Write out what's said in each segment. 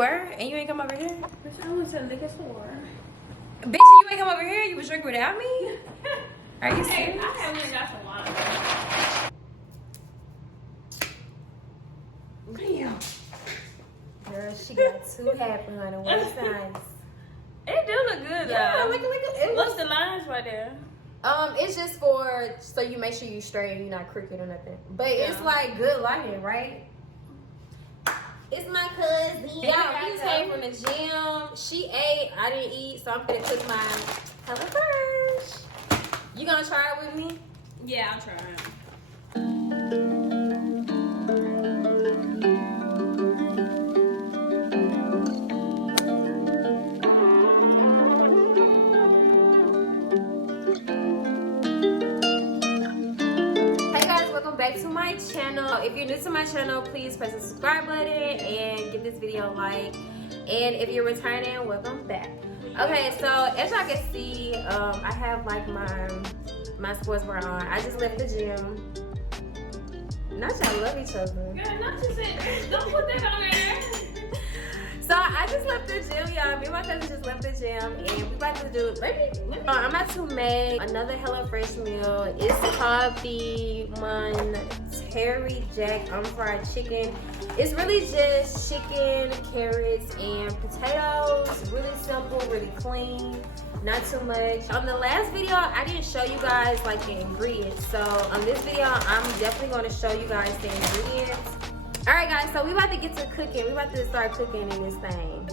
were? And you ain't come over here? Bitch, I was at the liquor store. Bitch, you ain't come over here? You was drinking without me? Are you serious? I had went and got some wine. Damn. Girl, she got too happy, honey. What size? It do look good though. Yeah, look, it What's the lines right there? It's just for so you make sure you straight and you're not crooked or nothing. But it's like good lighting, right? It's my cousin. Y'all, we came from the gym. She ate. I didn't eat, so I'm gonna cook my HelloFresh. You gonna try it with me? Yeah, I'll try it. Back to my channel. If you're new to my channel, please press the subscribe button and give this video a like. And if you're returning, welcome back. Okay, so as y'all can see, I have like my sportswear on. I just left the gym. Not y'all love each other. Girl, not you said, don't put that on there. So I just left the gym, y'all. Me and my cousin just left the gym, and we about to do. I'm about to make another HelloFresh meal. It's called the Monterey Jack fried chicken. It's really just chicken, carrots, and potatoes. Really simple, really clean, not too much. On the last video, I didn't show you guys like the ingredients. So on this video, I'm definitely going to show you guys the ingredients. All right, guys, so we about to get to cooking. We about to start cooking in this thing.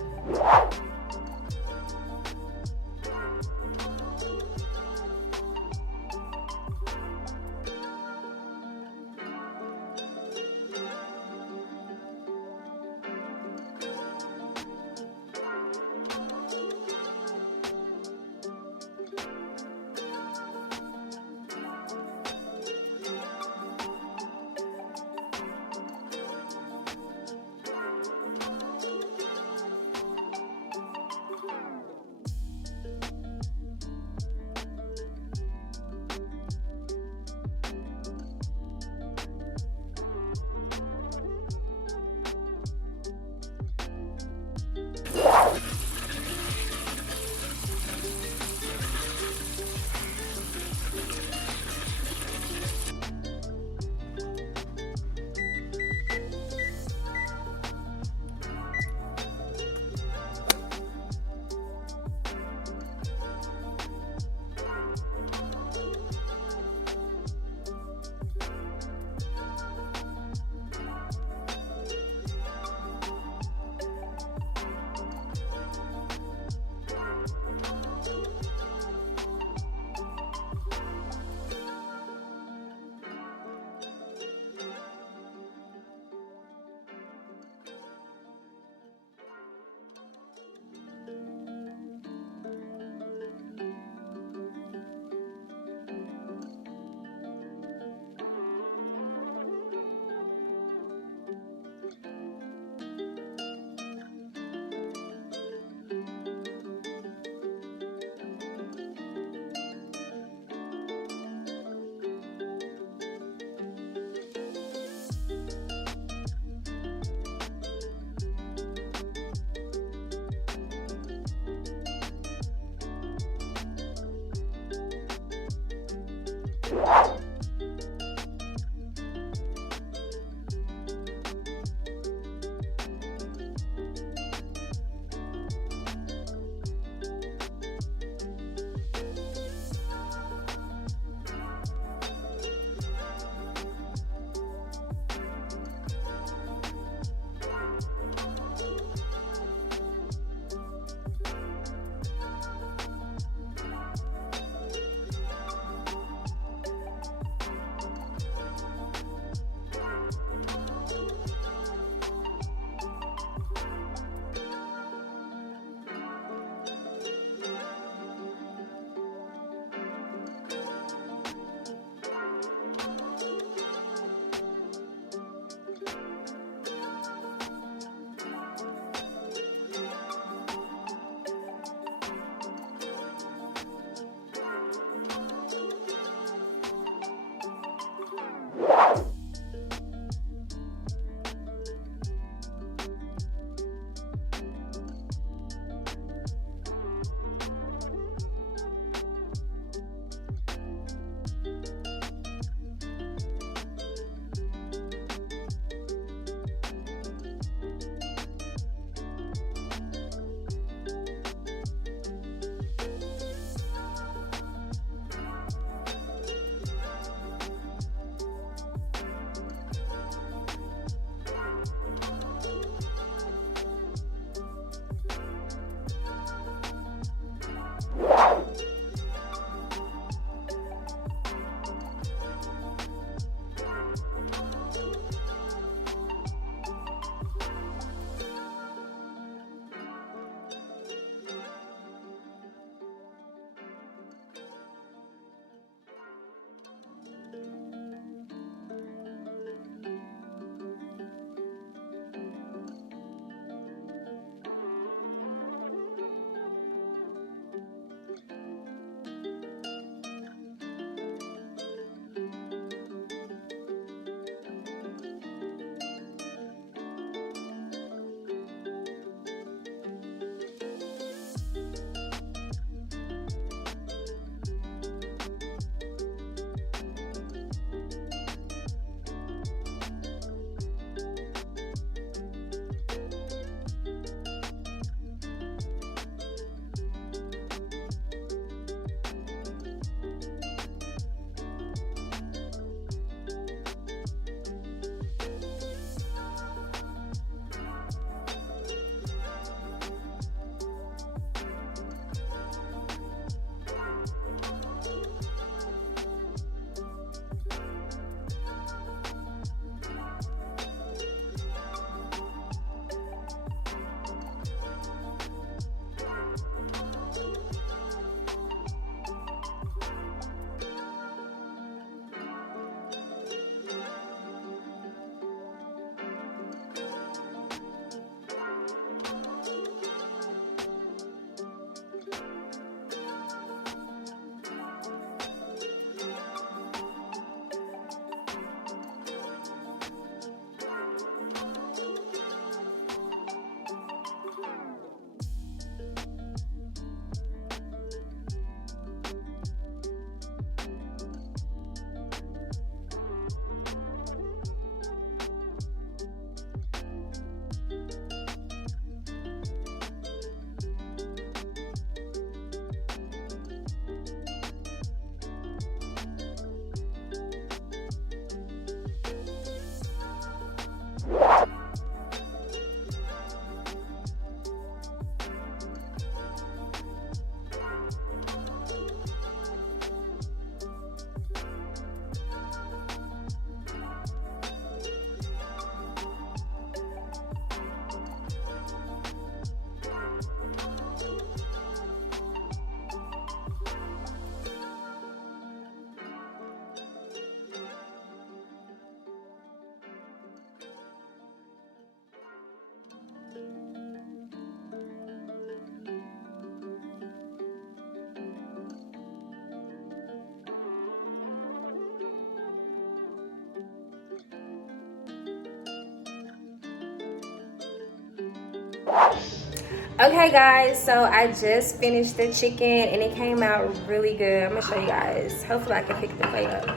Okay guys, so I just finished the chicken and it came out really good. I'm gonna show you guys. Hopefully I can pick the plate up.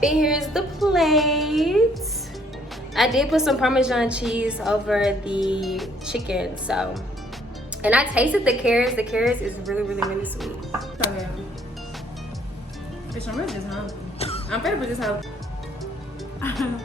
But here's the plate. I did put some Parmesan cheese over the chicken, so. And I tasted the carrots. The carrots is really, really, really sweet. Okay. Bitch, I'm really just hungry. I'm pretty just hungry.